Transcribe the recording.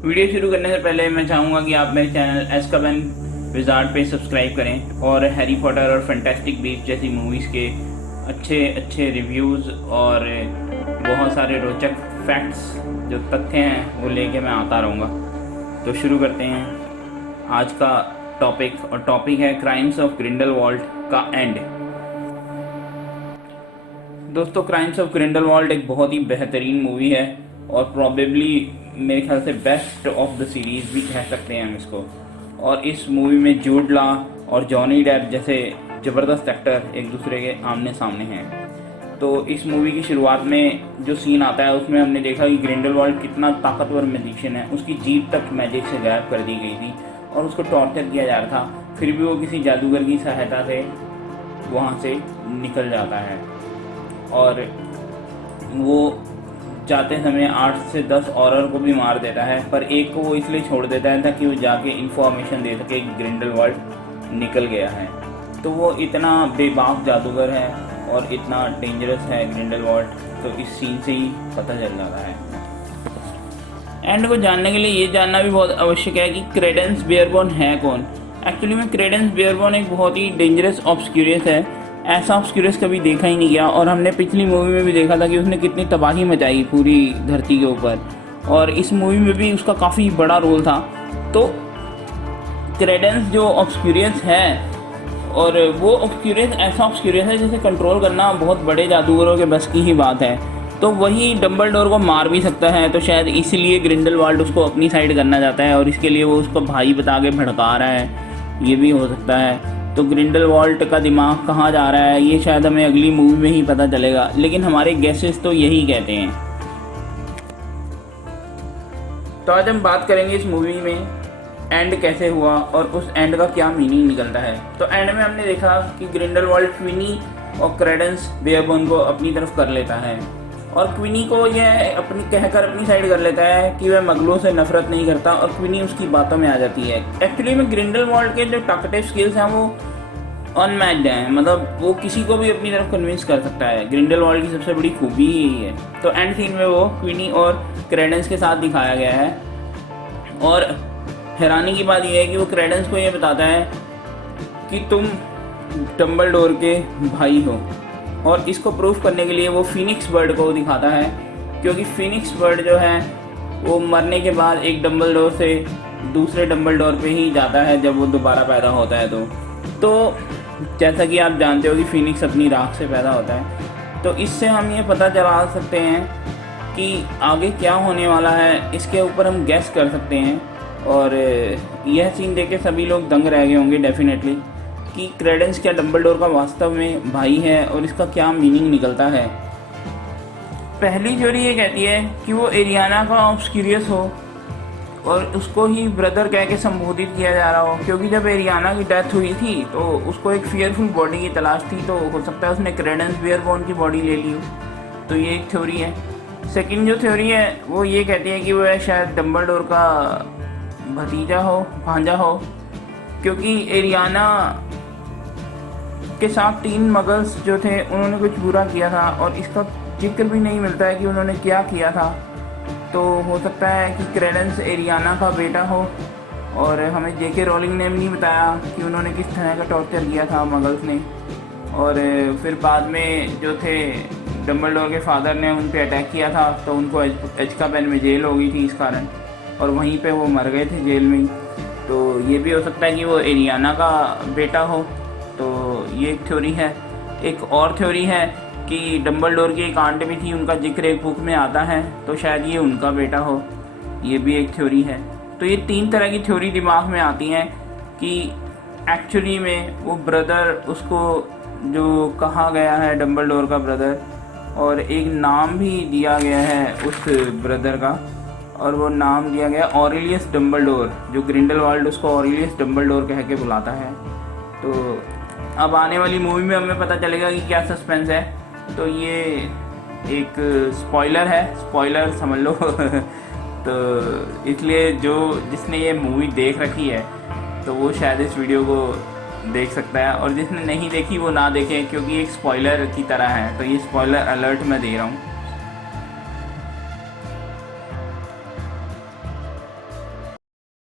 Video शुरू करने से पहले मैं चाहूँगा कि आप मेरे चैनल एस्काबन विज़ार्ड पे सब्सक्राइब करें और हैरी पॉटर और फैंटास्टिक बीस्ट जैसी मूवीज़ के अच्छे अच्छे रिव्यूज़ और बहुत सारे रोचक फैक्ट्स जो तथ्य हैं वो लेके मैं आता रहूँगा। तो शुरू करते हैं आज का टॉपिक, और टॉपिक है क्राइम्स ऑफ ग्रिंडेलवाल्ड का एंड। दोस्तों, क्राइम्स ऑफ ग्रिंडेलवाल्ड एक बहुत ही बेहतरीन मूवी है और प्रॉबेबली मेरे ख्याल से बेस्ट ऑफ द सीरीज़ भी कह सकते हैं हम इसको। और इस मूवी में जूड लॉ और जॉनी डेप जैसे ज़बरदस्त एक्टर एक दूसरे के आमने सामने हैं। तो इस मूवी की शुरुआत में जो सीन आता है उसमें हमने देखा कि ग्रिंडेलवाल्ड कितना ताकतवर मैजिशियन है। उसकी जीभ तक मैजिक से गायब कर दी गई थी और उसको टॉर्चर किया जा रहा था, फिर भी वो किसी जादूगर की सहायता से वहाँ से निकल जाता है और वो जाते समय 8 से 10 औरर को भी मार देता है, पर एक को वो इसलिए छोड़ देता है ताकि वो जाके इन्फॉर्मेशन दे सके कि ग्रिंडेलवाल्ड निकल गया है। तो वो इतना बेबाक जादूगर है और इतना डेंजरस है ग्रिंडेलवाल्ड, तो इस सीन से ही पता चल जाता है। एंड को जानने के लिए ये जानना भी बहुत आवश्यक है कि क्रेडेंस बेयरबोर्न है कौन। एक्चुअली में क्रेडेंस बेयरबोर्न एक बहुत ही डेंजरस ऑब्सक्यूरियस है। ऐसा ऑब्सक्यूरियस कभी देखा ही नहीं गया, और हमने पिछली मूवी में भी देखा था कि उसने कितनी तबाही मचाई पूरी धरती के ऊपर, और इस मूवी में भी उसका काफ़ी बड़ा रोल था। तो क्रेडेंस जो ऑब्सक्यूरियस है, और वो ऑब्सक्यूरियस ऐसा ऑब्सक्यूरियस है जिसे कंट्रोल करना बहुत बड़े जादूगरों के बस की ही बात है। तो वही डंबलडोर को मार भी सकता है, तो शायद इसीलिए ग्रिंडेलवाल्ड उसको अपनी साइड करना चाहता है और इसके लिए वो उसको भाई बता के भड़का रहा है, ये भी हो सकता है। तो ग्रिंडेलवाल्ड का दिमाग कहाँ जा रहा है ये शायद हमें अगली मूवी में ही पता चलेगा, लेकिन हमारे गेसेस तो यही कहते हैं। तो आज हम बात करेंगे इस मूवी में एंड कैसे हुआ और उस एंड का क्या मीनिंग निकलता है। तो एंड में हमने देखा कि ग्रिंडेलवाल्ड क्विनी और क्रेडेंस बेयरबोर्न को अपनी तरफ कर लेता है, और क्विनी को यह कहकर अपनी साइड कर लेता है कि वह मगलों से नफरत नहीं करता, और क्विनी उसकी बातों में आ जाती है। एक्चुअली में ग्रिंडेलवाल्ड के जो टॉकेटिव स्किल्स हैं वो अनमैच्ड हैं, मतलब वो किसी को भी अपनी तरफ कन्विंस कर सकता है। ग्रिंडेलवाल्ड की सबसे बड़ी खूबी ही यही है। तो एंड सीन में वो क्विनी और क्रेडेंस के साथ दिखाया गया है, और हैरानी की बात यह है कि वो क्रेडेंस को ये बताता है कि तुम डंबलडोर के भाई हो, और इसको प्रूफ करने के लिए वो फीनिक्स बर्ड को दिखाता है, क्योंकि फीनिक्स बर्ड जो है वो मरने के बाद एक डंबलडोर से दूसरे डंबलडोर पे ही जाता है जब वो दोबारा पैदा होता है। तो जैसा कि आप जानते हो कि फीनिक्स अपनी राख से पैदा होता है, तो इससे हम ये पता चला सकते हैं कि आगे क्या होने वाला है, इसके ऊपर हम गैस कर सकते हैं। और यह सीन देख के सभी लोग दंग रह गए होंगे डेफिनेटली कि क्रेडेंस क्या डंबलडोर का वास्तव में भाई है और इसका क्या मीनिंग निकलता है। पहली थ्योरी ये कहती है कि वो एरियाना का ऑब्सक्यूरियस हो और उसको ही ब्रदर कह के संबोधित किया जा रहा हो, क्योंकि जब एरियाना की डेथ हुई थी तो उसको एक फियरफुल बॉडी की तलाश थी, तो हो सकता है उसने क्रेडेंस बेयरबोर्न की बॉडी ले ली हो। तो ये एक थ्योरी है। सेकेंड जो थ्योरी है वो ये कहती है कि वह शायद डंबलडोर का भतीजा हो, भांजा हो, क्योंकि एरियाना के साथ 3 मगल्स जो थे उन्होंने कुछ बुरा किया था और इसका जिक्र भी नहीं मिलता है कि उन्होंने क्या किया था। तो हो सकता है कि क्रेडेंस एरियाना का बेटा हो, और हमें जेके रोलिंग ने भी नहीं बताया कि उन्होंने किस तरह का टॉर्चर किया था मगल्स ने, और फिर बाद में जो थे डंबलडोर के फादर ने उन पर अटैक किया था, तो उनको अज़्काबन में जेल हो गई थी इस कारण, और वहीं पे वो मर गए थे जेल में। तो ये भी हो सकता है कि वो एरियाना का बेटा हो। तो ये एक थ्योरी है। एक और थ्योरी है कि डंबलडोर की एक आंट भी थी, उनका जिक्र एक बुक में आता है, तो शायद ये उनका बेटा हो। ये भी एक थ्योरी है। तो ये 3 तरह की थ्योरी दिमाग में आती हैं कि एक्चुअली में वो ब्रदर, उसको जो कहा गया है डंबलडोर का ब्रदर, और एक नाम भी दिया गया है उस ब्रदर का, और वो नाम दिया गया ऑरेलियस डंबलडोर, जो ग्रिंडेलवाल्ड उसको ऑरेलियस डंबलडोर कह के बुलाता है। तो अब आने वाली मूवी में हमें पता चलेगा कि क्या सस्पेंस है। तो ये एक स्पॉइलर है, स्पॉइलर समझ लो तो इसलिए जिसने ये मूवी देख रखी है तो वो शायद इस वीडियो को देख सकता है, और जिसने नहीं देखी वो ना देखे, क्योंकि एक स्पॉइलर की तरह है। तो ये स्पॉइलर अलर्ट मैं दे रहा हूँ।